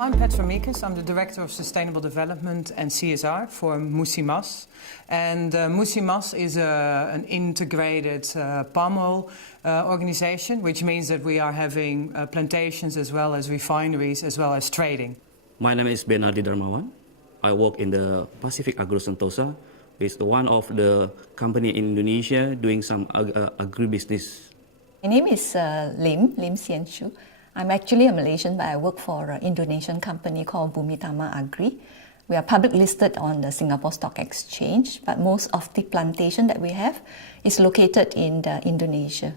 I'm Petra Miekes. I'm the Director of Sustainable Development and CSR for Musimas. And Musimas is an integrated palm oil organization, which means that we are having plantations as well as refineries as well as trading. My name is Benardi Darmawan. I work in the Pacific Agro Sentosa. It's one of the company in Indonesia doing some agribusiness. My name is Lim Sian Chu. I'm actually a Malaysian, but I work for an Indonesian company called Bumitama Agri. We are public listed on the Singapore Stock Exchange, but most of the plantation that we have is located in Indonesia.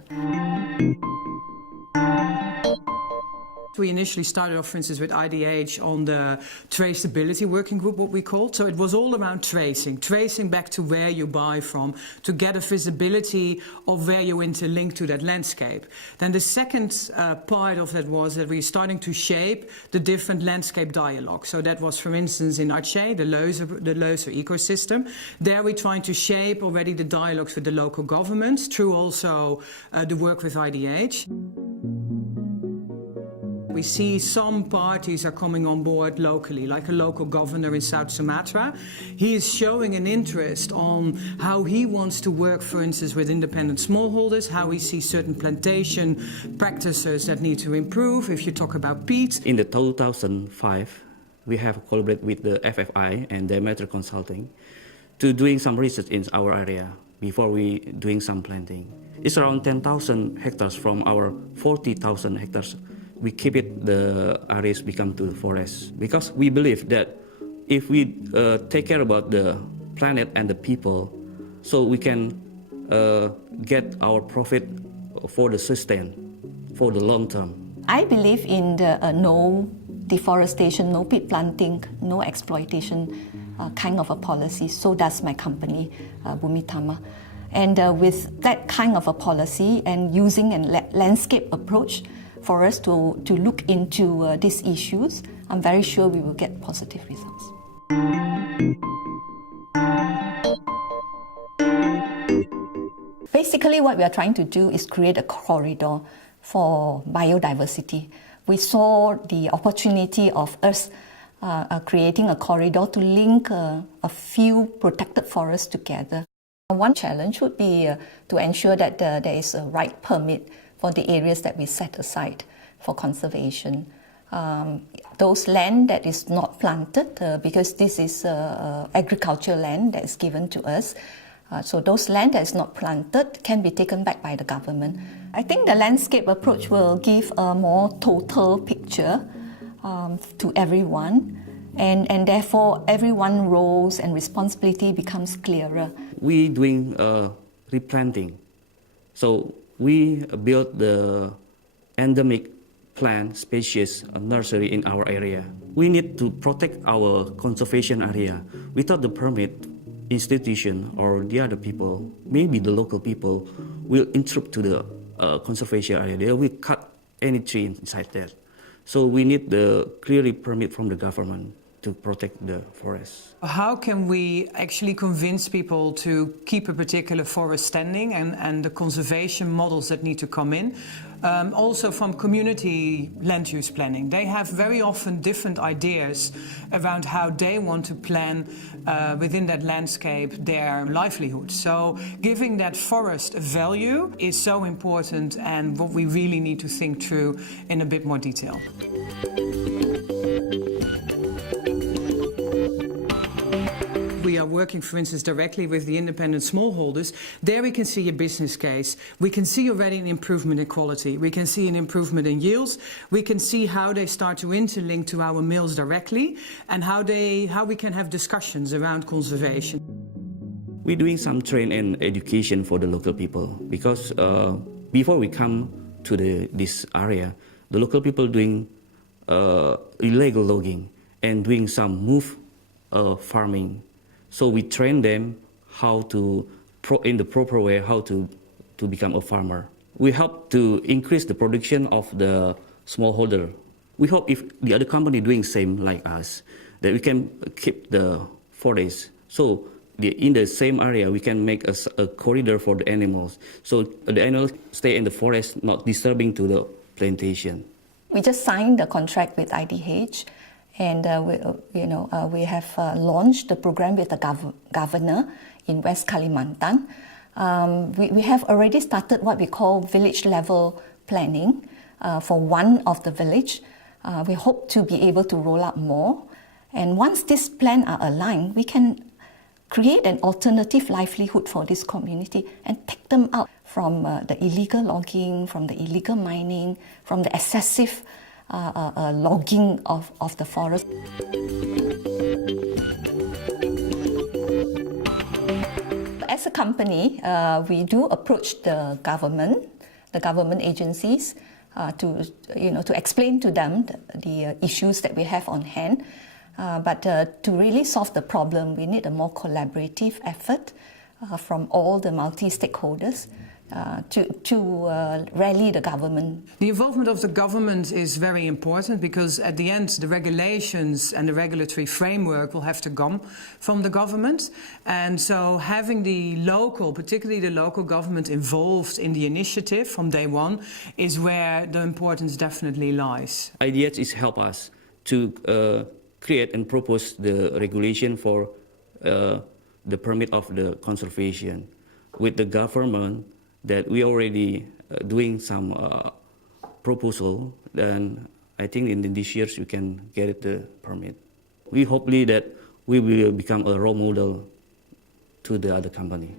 We initially started off, for instance, with IDH on the traceability working group, what we called. So it was all around tracing back to where you buy from, to get a visibility of where you interlink to that landscape. Then the second part of that was that we're starting to shape the different landscape dialogue. So that was, for instance, in Aceh, the Loser ecosystem. There we're trying to shape already the dialogues with the local governments through also the work with IDH. We see some parties are coming on board locally, like a local governor in South Sumatra. He is showing an interest on how he wants to work, for instance, with independent smallholders, how he sees certain plantation practices that need to improve, if you talk about peat. In the 2005, we have collaborated with the FFI and Demeter Consulting to doing some research in our area before we doing some planting. It's around 10,000 hectares from our 40,000 hectares. We keep it, the areas become to the forest, because we believe that if we take care about the planet and the people, so we can get our profit for the sustain, for the long term. I believe in the no deforestation, no peat planting, no exploitation kind of a policy. So does my company, Bumitama. And with that kind of a policy and using a landscape approach, for us to look into these issues, I'm very sure we will get positive results. Basically, what we are trying to do is create a corridor for biodiversity. We saw the opportunity of us creating a corridor to link a few protected forests together. One challenge would be to ensure that there is a right permit for the areas that we set aside for conservation. Those land that is not planted, because this is agricultural land that is given to us, so those land that is not planted can be taken back by the government. I think the landscape approach will give a more total picture to everyone, and therefore everyone's roles and responsibility becomes clearer. We doing replanting, so we built the endemic plant species nursery in our area. We need to protect our conservation area. Without the permit, institution or the other people, maybe the local people, will intrude to the conservation area. They will cut any tree inside there. So we need the clearly permit from the government to protect the forest. How can we actually convince people to keep a particular forest standing and the conservation models that need to come in? Also from community land use planning. They have very often different ideas around how they want to plan within that landscape their livelihood. So giving that forest a value is so important, and what we really need to think through in a bit more detail. We are working, for instance, directly with the independent smallholders. There we can see a business case. We can see already an improvement in quality. We can see an improvement in yields. We can see how they start to interlink to our mills directly, and how we can have discussions around conservation. We're doing some training and education for the local people, because before we come to this area, the local people doing illegal logging and doing some move farming. So we train them how to, in the proper way, how to become a farmer. We help to increase the production of the smallholder. We hope if the other company doing same like us, that we can keep the forest. So in the same area, we can make a corridor for the animals. So the animals stay in the forest, not disturbing to the plantation. We just signed the contract with IDH, And we have launched the program with the governor in West Kalimantan. We have already started what we call village level planning for one of the village. We hope to be able to roll out more. And once these plans are aligned, we can create an alternative livelihood for this community and take them out from the illegal logging, from the illegal mining, from the excessive logging of the forest. As a company, we do approach the government agencies to explain to them the issues that we have on hand. But to really solve the problem, we need a more collaborative effort from all the multi-stakeholders to rally the government. The involvement of the government is very important because at the end the regulations and the regulatory framework will have to come from the government, and so having the local, particularly the local government involved in the initiative from day one is where the importance definitely lies. IDH is help us to create and propose the regulation for the permit of the conservation with the government, that we already doing some proposal. Then I think in this years we can get the permit. We hopefully that we will become a role model to the other company.